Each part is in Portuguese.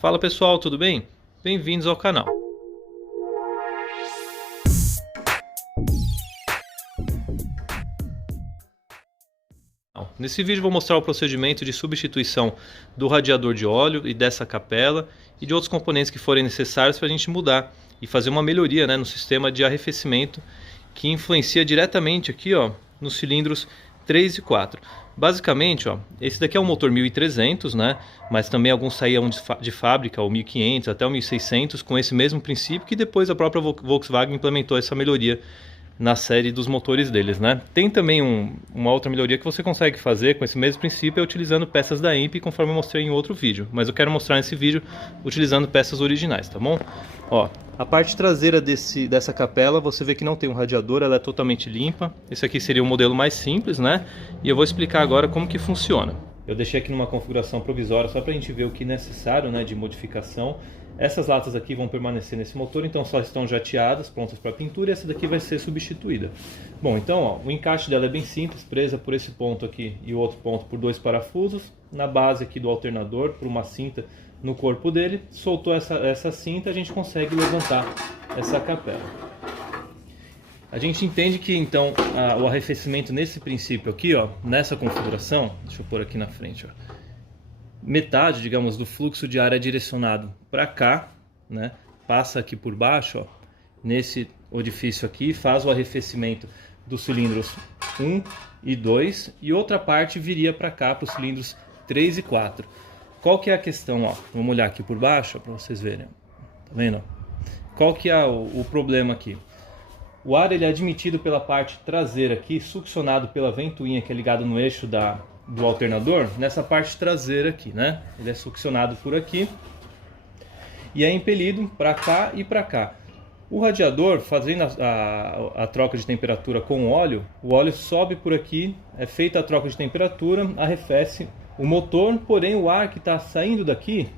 Fala pessoal, tudo bem? Bem-vindos ao canal. Nesse vídeo vou mostrar o procedimento de substituição do radiador de óleo e dessa capela e de outros componentes que forem necessários para a gente mudar e fazer uma melhoria, no sistema de arrefecimento que influencia diretamente aqui, nos cilindros 3 e 4. Basicamente, esse daqui é um motor 1300, mas também alguns saíam de fábrica, o 1500 até o 1600, com esse mesmo princípio, que depois a própria Volkswagen implementou essa melhoria na série dos motores deles, Tem também uma outra melhoria que você consegue fazer com esse mesmo princípio, utilizando peças da EMP, conforme eu mostrei em outro vídeo. Mas eu quero mostrar nesse vídeo utilizando peças originais, tá bom? A parte traseira dessa capela, você vê que não tem um radiador, ela é totalmente limpa. Esse aqui seria o modelo mais simples, E eu vou explicar agora como que funciona. Eu deixei aqui numa configuração provisória só para a gente ver o que é necessário, de modificação. Essas latas aqui vão permanecer nesse motor, então só estão jateadas, prontas para pintura, e essa daqui vai ser substituída. Bom, então o encaixe dela é bem simples, presa por esse ponto aqui e o outro ponto por dois parafusos. Na base aqui do alternador, por uma cinta no corpo dele. Soltou essa cinta, a gente consegue levantar essa capela. A gente entende que então o arrefecimento nesse princípio aqui, nessa configuração, deixa eu pôr aqui na frente, metade, digamos, do fluxo de ar é direcionado para cá, passa aqui por baixo, nesse orifício aqui, faz o arrefecimento dos cilindros 1 e 2, e outra parte viria para cá, para os cilindros 3 e 4. Qual que é a questão? Vamos olhar aqui por baixo para vocês verem. Tá vendo? Qual que é o problema aqui? O ar ele é admitido pela parte traseira aqui, succionado pela ventoinha que é ligada no eixo do alternador, nessa parte traseira aqui, Ele é succionado por aqui e é impelido para cá e para cá. O radiador, fazendo a troca de temperatura com o óleo sobe por aqui, é feita a troca de temperatura, arrefece o motor, porém o ar que está saindo daqui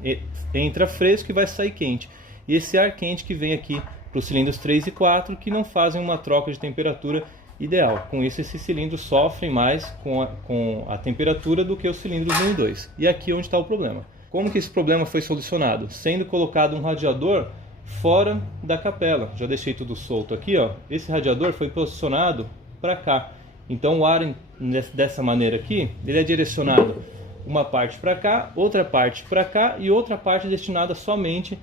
entra fresco e vai sair quente. E esse ar quente que vem aqui para os cilindros 3 e 4 que não fazem uma troca de temperatura ideal. Com isso, esses cilindros sofrem mais com a temperatura do que os cilindros 1 e 2. E aqui é onde está o problema. Como que esse problema foi solucionado? Sendo colocado um radiador fora da capela. Já deixei tudo solto aqui, Esse radiador foi posicionado para cá. Então o ar dessa maneira aqui, ele é direcionado uma parte para cá, outra parte para cá e outra parte destinada somente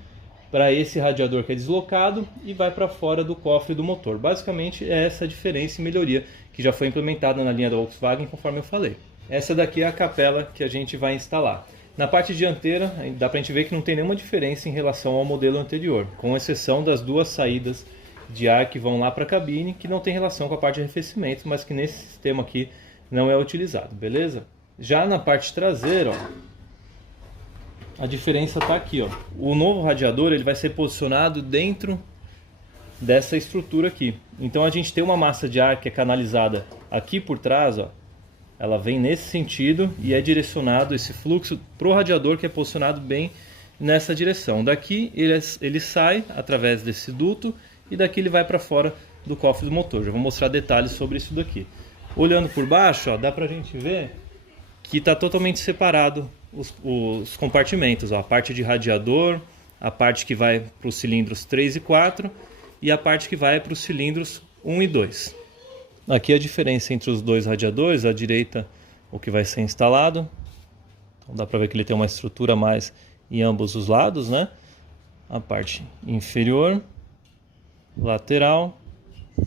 para esse radiador que é deslocado e vai para fora do cofre do motor. Basicamente é essa a diferença e melhoria que já foi implementada na linha da Volkswagen, conforme eu falei. Essa daqui é a capela que a gente vai instalar. Na parte dianteira dá para a gente ver que não tem nenhuma diferença em relação ao modelo anterior, com exceção das duas saídas de ar que vão lá para a cabine, que não tem relação com a parte de arrefecimento, mas que nesse sistema aqui não é utilizado, beleza? Já na parte traseira, a diferença está aqui, O novo radiador ele vai ser posicionado dentro dessa estrutura aqui. Então a gente tem uma massa de ar que é canalizada aqui por trás, Ela vem nesse sentido e é direcionado esse fluxo para o radiador que é posicionado bem nessa direção. Daqui ele sai através desse duto e daqui ele vai para fora do cofre do motor. Já vou mostrar detalhes sobre isso daqui. Olhando por baixo, dá para a gente ver que está totalmente separado os compartimentos, a parte de radiador, a parte que vai para os cilindros 3 e 4 e a parte que vai para os cilindros 1 e 2. Aqui a diferença entre os dois radiadores, à direita o que vai ser instalado, então dá para ver que ele tem uma estrutura a mais em ambos os lados, A parte inferior, lateral,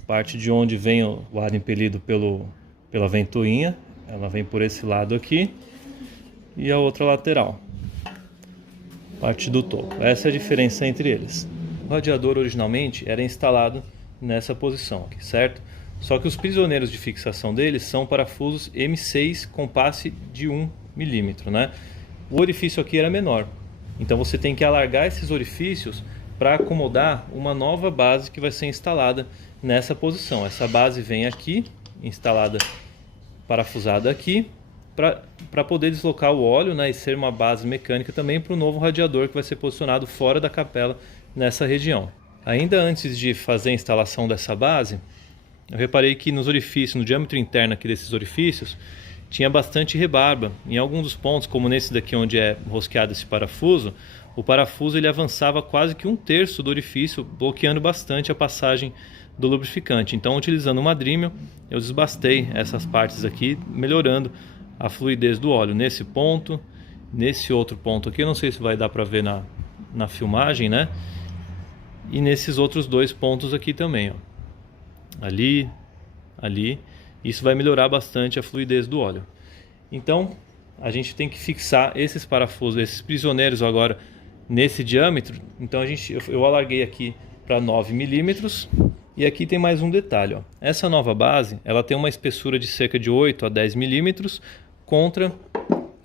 parte de onde vem o ar impelido pela ventoinha, ela vem por esse lado aqui, e a outra lateral, parte do topo. Essa é a diferença entre eles. O radiador originalmente era instalado nessa posição aqui, certo? Só que os prisioneiros de fixação deles são parafusos M6 com passe de 1 milímetro, O orifício aqui era menor, então você tem que alargar esses orifícios para acomodar uma nova base que vai ser instalada nessa posição. Essa base vem aqui, instalada, parafusada aqui, para poder deslocar o óleo, e ser uma base mecânica também para o novo radiador que vai ser posicionado fora da capela nessa região. Ainda antes de fazer a instalação dessa base, eu reparei que nos orifícios, no diâmetro interno aqui desses orifícios, tinha bastante rebarba. Em alguns dos pontos, como nesse daqui onde é rosqueado esse parafuso, o parafuso ele avançava quase que 1/3 do orifício, bloqueando bastante a passagem do lubrificante. Então, utilizando uma Dremel, eu desbastei essas partes aqui, melhorando a fluidez do óleo nesse ponto, nesse outro ponto aqui, eu não sei se vai dar para ver na filmagem, né? E nesses outros 2 pontos aqui também, ó. Ali, ali. Isso vai melhorar bastante a fluidez do óleo. Então, a gente tem que fixar esses parafusos, esses prisioneiros agora nesse diâmetro. Então eu alarguei aqui para 9 milímetros. E aqui tem mais um detalhe, ó. Essa nova base, ela tem uma espessura de cerca de 8 a 10 milímetros contra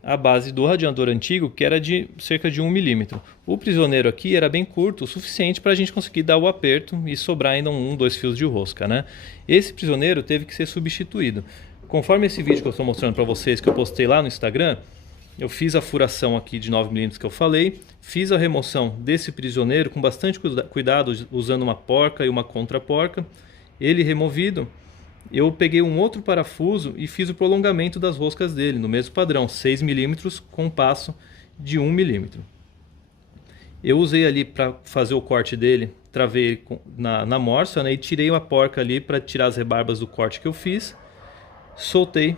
a base do radiador antigo, que era de cerca de 1 milímetro. O prisioneiro aqui era bem curto, o suficiente para a gente conseguir dar o aperto e sobrar ainda 2 fios de rosca, né? Esse prisioneiro teve que ser substituído. Conforme esse vídeo que eu estou mostrando para vocês, que eu postei lá no Instagram, eu fiz a furação aqui de 9 milímetros que eu falei, fiz a remoção desse prisioneiro com bastante cuidado, usando uma porca e uma contraporca. Ele removido, eu peguei um outro parafuso e fiz o prolongamento das roscas dele, no mesmo padrão, 6 milímetros com um passo de 1 milímetro. Eu usei ali para fazer o corte dele, travei ele na morsa, né, e tirei uma porca ali para tirar as rebarbas do corte que eu fiz. Soltei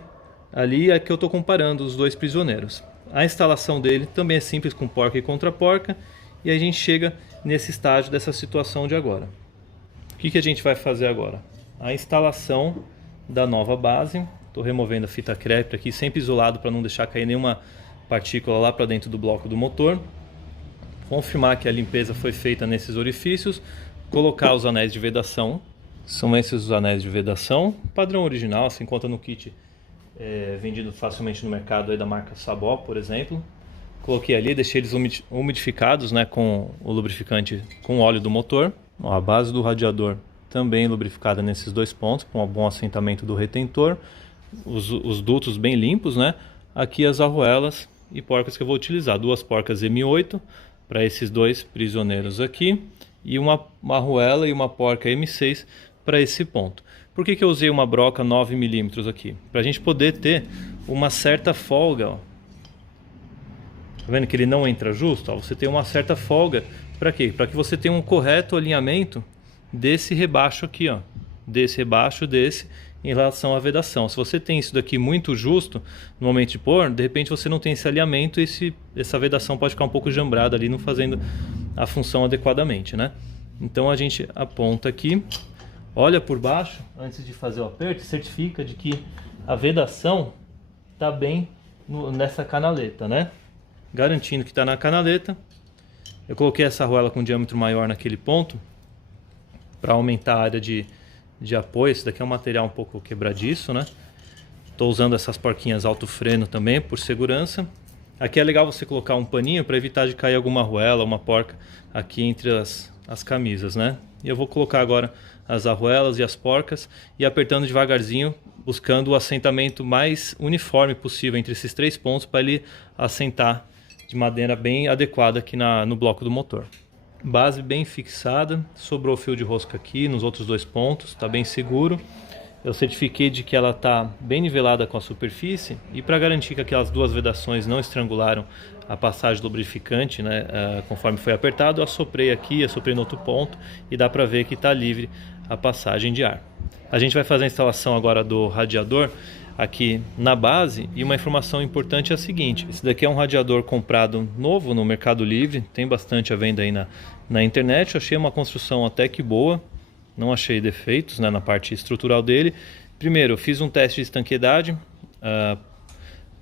ali, é que eu estou comparando os 2 prisioneiros. A instalação dele também é simples, com porca e contraporca, e a gente chega nesse estágio dessa situação de agora. O que a gente vai fazer agora? A instalação da nova base. Estou removendo a fita crepe aqui, sempre isolado para não deixar cair nenhuma partícula lá para dentro do bloco do motor. Confirmar que a limpeza foi feita nesses orifícios. Colocar os anéis de vedação. São esses os anéis de vedação, padrão original, se encontra no kit vendido facilmente no mercado aí da marca Sabó, por exemplo. Coloquei ali, deixei eles umidificados, né, com o lubrificante com óleo do motor. Ó, a base do radiador também lubrificada nesses 2 pontos, com um bom assentamento do retentor. Os dutos bem limpos, né? Aqui as arruelas e porcas que eu vou utilizar. 2 porcas M8 para esses 2 prisioneiros aqui. E uma arruela e uma porca M6 para esse ponto. Por que eu usei uma broca 9 milímetros aqui? Para a gente poder ter uma certa folga. Ó. Tá vendo que ele não entra justo? Ó, você tem uma certa folga. Para quê? Para que você tenha um correto alinhamento desse rebaixo aqui, ó. Desse rebaixo, desse, em relação à vedação. Se você tem isso daqui muito justo, no momento de pôr, de repente você não tem esse alinhamento e essa vedação pode ficar um pouco jambrada ali, não fazendo a função adequadamente, né? Então a gente aponta aqui, olha por baixo, antes de fazer o aperto, certifica de que a vedação está bem nessa canaleta, né? Garantindo que está na canaleta. Eu coloquei essa arruela com diâmetro maior naquele ponto, para aumentar a área de apoio. Esse daqui é um material um pouco quebradiço, né? Estou usando essas porquinhas alto freno também, por segurança. Aqui é legal você colocar um paninho para evitar de cair alguma arruela, uma porca aqui entre as camisas, né? E eu vou colocar agora as arruelas e as porcas e apertando devagarzinho, buscando o assentamento mais uniforme possível entre esses 3 pontos para ele assentar de maneira bem adequada aqui no bloco do motor. Base bem fixada, sobrou fio de rosca aqui nos outros 2 pontos, está bem seguro. Eu certifiquei de que ela está bem nivelada com a superfície e para garantir que aquelas 2 vedações não estrangularam a passagem do lubrificante, né, conforme foi apertado, eu assoprei aqui, assoprei no outro ponto e dá para ver que está livre a passagem de ar. A gente vai fazer a instalação agora do radiador aqui na base e uma informação importante é a seguinte: esse daqui é um radiador comprado novo no Mercado Livre, tem bastante à venda aí na internet. Eu achei uma construção até que boa, não achei defeitos, né, na parte estrutural dele. Primeiro, eu fiz um teste de estanqueidade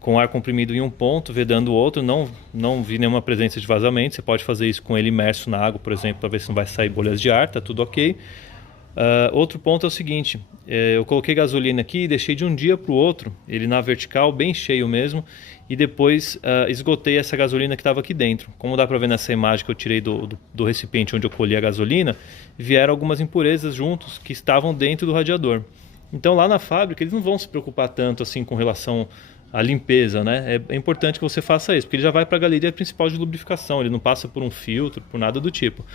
com ar comprimido em um ponto, vedando o outro, não vi nenhuma presença de vazamento. Você pode fazer isso com ele imerso na água, por exemplo, para ver se não vai sair bolhas de ar, tá tudo ok. Outro ponto é o seguinte, eu coloquei gasolina aqui e deixei de um dia para o outro, ele na vertical, bem cheio mesmo, e depois esgotei essa gasolina que estava aqui dentro. Como dá para ver nessa imagem que eu tirei do recipiente onde eu colhi a gasolina, vieram algumas impurezas juntos que estavam dentro do radiador. Então lá na fábrica eles não vão se preocupar tanto assim com relação à limpeza, né? É importante que você faça isso, porque ele já vai para a galeria principal de lubrificação, ele não passa por um filtro, por nada do tipo.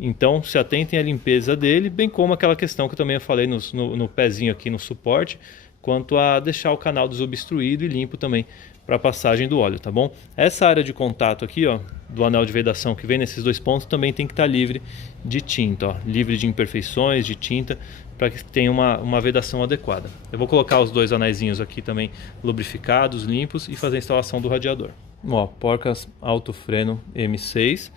Então se atentem à limpeza dele, bem como aquela questão que eu também falei no pezinho aqui no suporte, quanto a deixar o canal desobstruído e limpo também para a passagem do óleo, tá bom? Essa área de contato aqui, ó, do anel de vedação que vem nesses dois pontos também tem que estar livre de tinta, ó, livre de imperfeições, de tinta, para que tenha uma vedação adequada. Eu vou colocar os dois anéisinhos aqui também lubrificados, limpos, e fazer a instalação do radiador. Ó, porcas alto freno M6.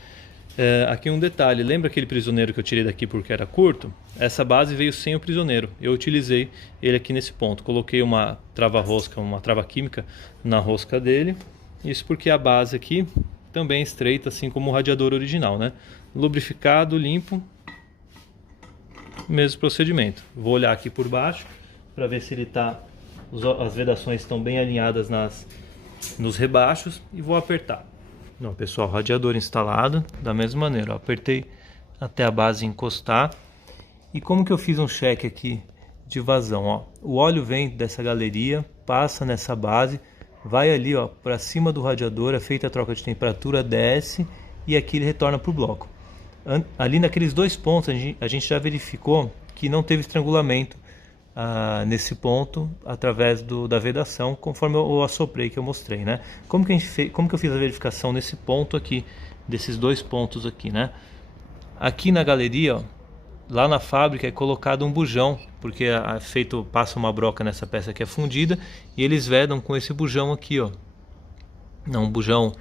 Aqui um detalhe, lembra aquele prisioneiro que eu tirei daqui porque era curto? Essa base veio sem o prisioneiro, eu utilizei ele aqui nesse ponto, coloquei uma trava-rosca, uma trava química na rosca dele, isso porque a base aqui também é estreita, assim como o radiador original, né? Lubrificado, limpo, mesmo procedimento. Vou olhar aqui por baixo para ver se ele as vedações estão bem alinhadas nos rebaixos e vou apertar. Não, pessoal, radiador instalado da mesma maneira, ó, apertei até a base encostar. E como que eu fiz um check aqui de vazão, ó? O óleo vem dessa galeria, passa nessa base, vai ali, ó, para cima do radiador, é feita a troca de temperatura, desce e aqui ele retorna para o bloco. Ali naqueles dois pontos a gente já verificou que não teve estrangulamento nesse ponto através da vedação, conforme eu assoprei que eu mostrei, né? Como que eu fiz a verificação nesse ponto aqui, desses dois pontos aqui, né? Aqui na galeria, ó, lá na fábrica é colocado um bujão, porque passa uma broca nessa peça que é fundida e eles vedam com esse bujão aqui, ó. Não, um bujão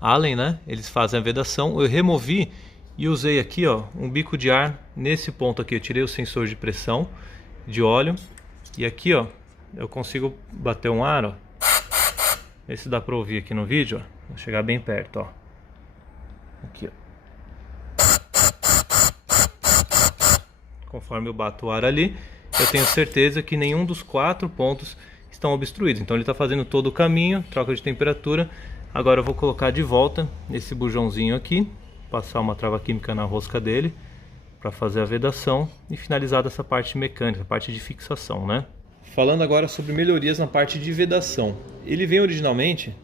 Allen, né? Eles fazem a vedação. Eu removi e usei aqui, ó, um bico de ar nesse ponto aqui. Eu tirei o sensor de pressão de óleo e aqui, ó, eu consigo bater um ar, ó. Ver se dá para ouvir aqui no vídeo, ó. Vou chegar bem perto, ó. Aqui, ó. Conforme eu bato o ar ali, eu tenho certeza que nenhum dos 4 pontos estão obstruídos. Então ele está fazendo todo o caminho, troca de temperatura. Agora eu vou colocar de volta esse bujãozinho aqui, passar uma trava química na rosca dele para fazer a vedação e finalizar essa parte mecânica, a parte de fixação, né? Falando agora sobre melhorias na parte de vedação. Ele vem originalmente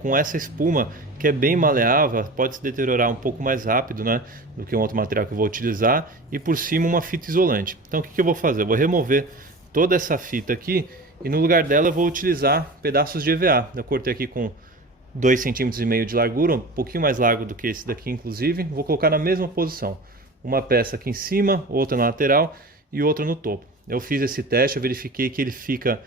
com essa espuma que é bem maleável, pode se deteriorar um pouco mais rápido, né, do que um outro material que eu vou utilizar, e por cima uma fita isolante. Então o que eu vou fazer? Eu vou remover toda essa fita aqui e no lugar dela eu vou utilizar pedaços de EVA. Eu cortei aqui com 2,5 cm de largura, um pouquinho mais largo do que esse daqui inclusive. Vou colocar na mesma posição, uma peça aqui em cima, outra na lateral e outra no topo. Eu fiz esse teste, eu verifiquei que ele fica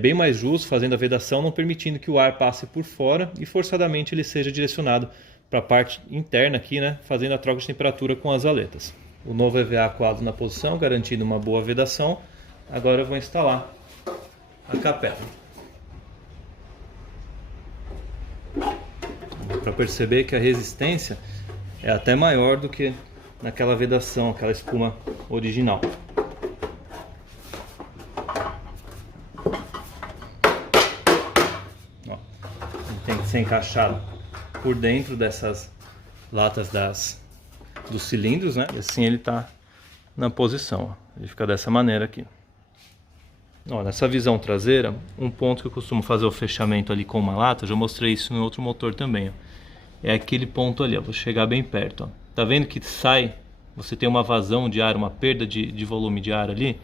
bem mais justo, fazendo a vedação, não permitindo que o ar passe por fora e forçadamente ele seja direcionado para a parte interna aqui, né, fazendo a troca de temperatura com as aletas. O novo EVA coado na posição, garantindo uma boa vedação. Agora eu vou instalar a capela. Dá para perceber que a resistência é até maior do que naquela vedação, aquela espuma original. Tem que ser encaixado por dentro dessas latas dos cilindros, né? E assim ele está na posição, ó. Ele fica dessa maneira aqui. Ó, nessa visão traseira, um ponto que eu costumo fazer o fechamento ali com uma lata, eu já mostrei isso em outro motor também, ó. É aquele ponto ali, ó. Vou chegar bem perto, ó. Tá vendo que sai, você tem uma vazão de ar, uma perda de volume de ar ali?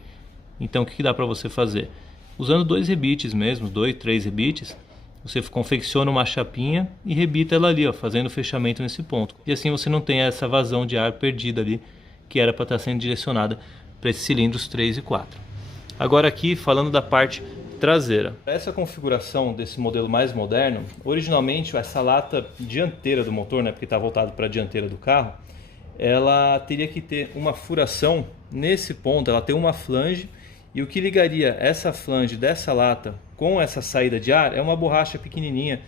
Então o que dá para você fazer? Usando 2 rebites mesmo, 2, 3 rebites, você confecciona uma chapinha e rebita ela ali, ó, fazendo o fechamento nesse ponto. E assim você não tem essa vazão de ar perdida ali, que era para estar sendo direcionada para esses cilindros 3 e 4. Agora aqui, falando da parte traseira. Essa configuração desse modelo mais moderno, originalmente essa lata dianteira do motor, né, porque está voltado para a dianteira do carro, ela teria que ter uma furação nesse ponto, ela tem uma flange, e o que ligaria essa flange dessa lata com essa saída de ar é uma borracha pequenininha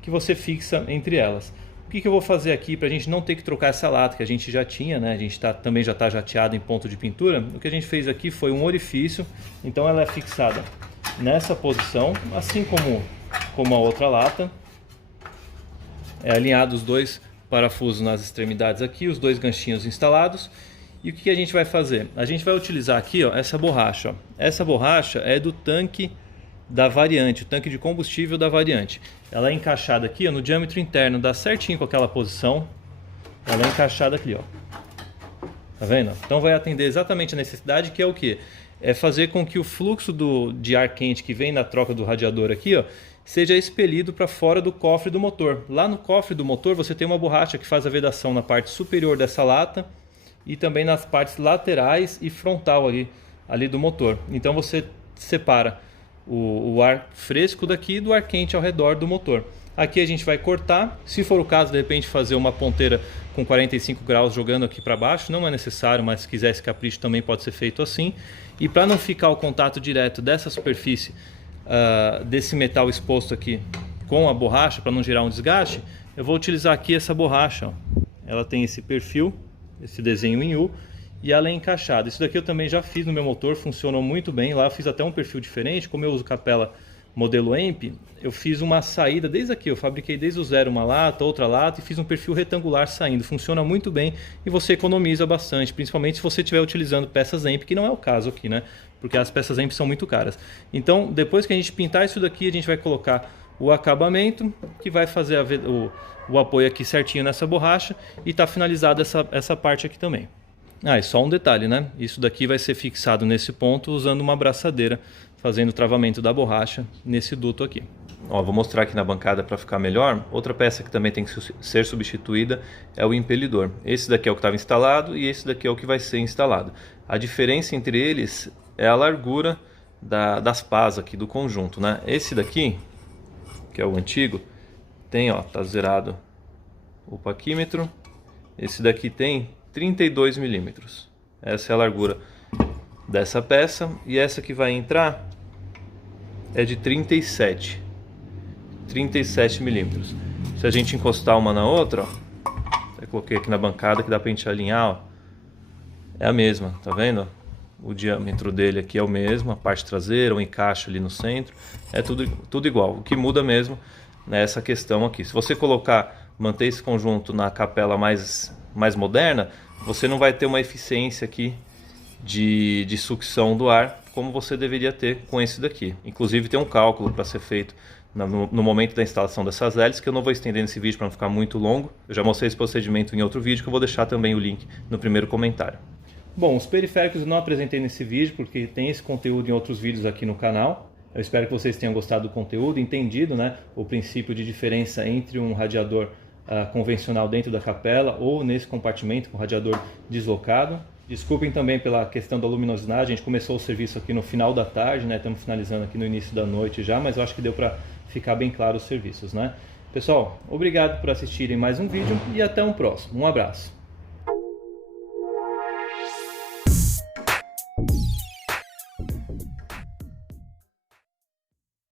que você fixa entre elas. O que eu vou fazer aqui para a gente não ter que trocar essa lata que a gente já tinha, né? A gente também já está jateado em ponto de pintura. O que a gente fez aqui foi um orifício, então ela é fixada nessa posição, assim como a outra lata. É alinhado os 2 parafusos nas extremidades aqui, os 2 ganchinhos instalados. E o que a gente vai fazer? A gente vai utilizar aqui, ó, essa borracha. Ó. Essa borracha é do tanque da variante, o tanque de combustível da variante. Ela é encaixada aqui, ó, no diâmetro interno, dá certinho com aquela posição. Ela é encaixada aqui, ó. Tá vendo? Então vai atender exatamente a necessidade, que é o quê? É fazer com que o fluxo de ar quente que vem na troca do radiador aqui, ó, seja expelido para fora do cofre do motor. Lá no cofre do motor você tem uma borracha que faz a vedação na parte superior dessa lata e também nas partes laterais e frontal ali do motor. Então você separa o ar fresco daqui do ar quente ao redor do motor. Aqui a gente vai cortar, se for o caso de repente fazer uma ponteira com 45 graus jogando aqui para baixo, não é necessário, mas se quiser esse capricho também pode ser feito assim. E para não ficar o contato direto dessa superfície, desse metal exposto aqui com a borracha, para não gerar um desgaste, eu vou utilizar aqui essa borracha, ó. Ela tem esse perfil, esse desenho em U, e ela é encaixada. Isso daqui eu também já fiz no meu motor, funcionou muito bem. Lá eu fiz até um perfil diferente, como eu uso capela modelo EMP, eu fiz uma saída desde aqui, eu fabriquei desde o zero uma lata, outra lata e fiz um perfil retangular saindo. Funciona muito bem e você economiza bastante, principalmente se você estiver utilizando peças EMP, que não é o caso aqui, né? Porque as peças EMP são muito caras. Então, depois que a gente pintar isso daqui, a gente vai colocar o acabamento, que vai fazer o apoio aqui certinho nessa borracha, e está finalizada essa parte aqui também. E só um detalhe, né? Isso daqui vai ser fixado nesse ponto usando uma abraçadeira, fazendo o travamento da borracha nesse duto aqui. Ó, vou mostrar aqui na bancada para ficar melhor. Outra peça que também tem que ser substituída é o impelidor. Esse daqui é o que estava instalado e esse daqui é o que vai ser instalado. A diferença entre eles é a largura das pás aqui do conjunto, né? Esse daqui, que é o antigo, tem, ó, tá zerado o paquímetro. Esse daqui tem 32 milímetros. Essa é a largura dessa peça, e essa que vai entrar é de 37 milímetros. Se a gente encostar uma na outra, ó, eu coloquei aqui na bancada que dá pra gente alinhar, ó, é a mesma, tá vendo? O diâmetro dele aqui é o mesmo, a parte traseira, o encaixe ali no centro, é tudo igual. O que muda mesmo é essa questão aqui. Se você manter esse conjunto na capela mais moderna, você não vai ter uma eficiência aqui de sucção do ar como você deveria ter com esse daqui. Inclusive tem um cálculo para ser feito no momento da instalação dessas hélices, que eu não vou estender nesse vídeo para não ficar muito longo. Eu já mostrei esse procedimento em outro vídeo, que eu vou deixar também o link no primeiro comentário. Bom, os periféricos eu não apresentei nesse vídeo porque tem esse conteúdo em outros vídeos aqui no canal. Eu espero que vocês tenham gostado do conteúdo, entendido, né, o princípio de diferença entre um radiador convencional dentro da capela ou nesse compartimento com radiador deslocado. Desculpem também pela questão da luminosidade, a gente começou o serviço aqui no final da tarde, né? Estamos finalizando aqui no início da noite já, mas eu acho que deu para ficar bem claro os serviços, né? Pessoal, obrigado por assistirem mais um vídeo e até um próximo. Um abraço.